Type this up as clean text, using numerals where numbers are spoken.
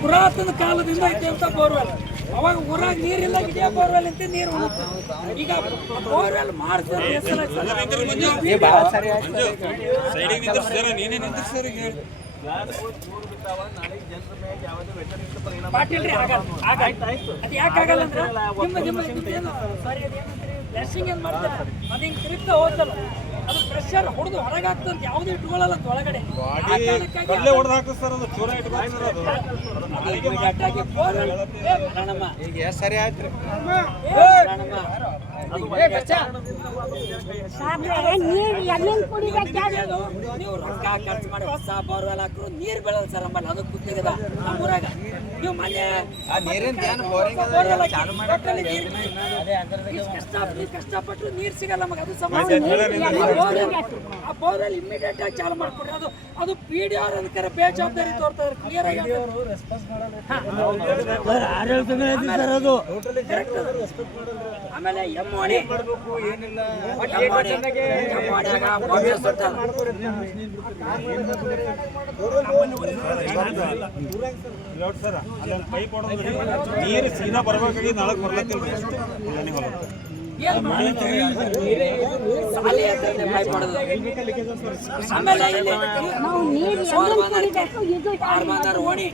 ಪುರಾತನ ಕಾಲದಿಂದ ಐತೆ ಅಂತ ಬೋರ್ವೆಲ್. ಅವಾಗ ಊರಾಗ ನೀರಿಲ್ಲ, ಇದೇ ಬೋರ್ವೆಲ್ ಅಂತ ನೀರು ಉಳುತ್ತೆ. ಈಗ ಬೋರ್ವೆಲ್ ಮಾಡಿಸಿದ್ರೆ ಪಾಟೀಲ್ರಿ ಆಗಲ್ಲ. ಅದು ಯಾಕೆ ಆಗಲ್ಲ ಅಂದ್ರೆ ಬ್ಲೆಸ್ಸಿಂಗ್ ಏನ್ ಮಾಡ್ತಾರೆ ಅದು ಹಿಂಗೆ ತಿರುಗ್ತಾ ಹೋಗ್ತಲ್ಲ, ಅದು ಪ್ರೆಷರ್ ಹೊಡೆದು ಹೊರಗಾಗ್ತಂತ ಯಾವುದೇ ಇಟ್ಕೊಳ್ಳಲ್ಲ ಅಂತ ಒಳಗಡೆ. ನೀವು ರೊಕ್ಕ ಖರ್ಚು ಮಾಡಿ ಹೊಸ ಬೋರ್ವೆಲ್ ಹಾಕ್ರು ನೀರ್ ಬೆಳಲ್ಲ ಸರ್ ನಮ್ಮಲ್ಲಿ. ಅದು ಕೂತಿದ ನಮ್ಮೂರಾಗ ನೀವು ಮನೆ ಕಷ್ಟಪಟ್ಟು ನೀರ್ ಸಿಗಲ್ಲ ನಮಗೆ. ಅದು ಸಮಸ್ಯೆ. ಆ ಬೋರ್ವೆಲ್ ಇಮಿಡಿಯೇಟ್ ಆಗಿ ಚಾಲು ಮಾಡ್ಕೊಡ್ರಿ. ಅದು PDR ಅದಕ್ಕೆ ಬೇಜವಾಬ್ದಾರಿ ತೋರ್ತಾರೆ. ಕ್ಲಿಯರ್ ಆಗಿ ಆಮೇಲೆ ಎಮ್ಮೋಣಿ ನೀರು ಸೀದಾ ಬರ್ಬೇಕಾಗಿ ನಾಲ್ಕು ಬರ್ಲತ್ತಿಲ್ಲ. ಆಮೇಲೆ ಓಣಿ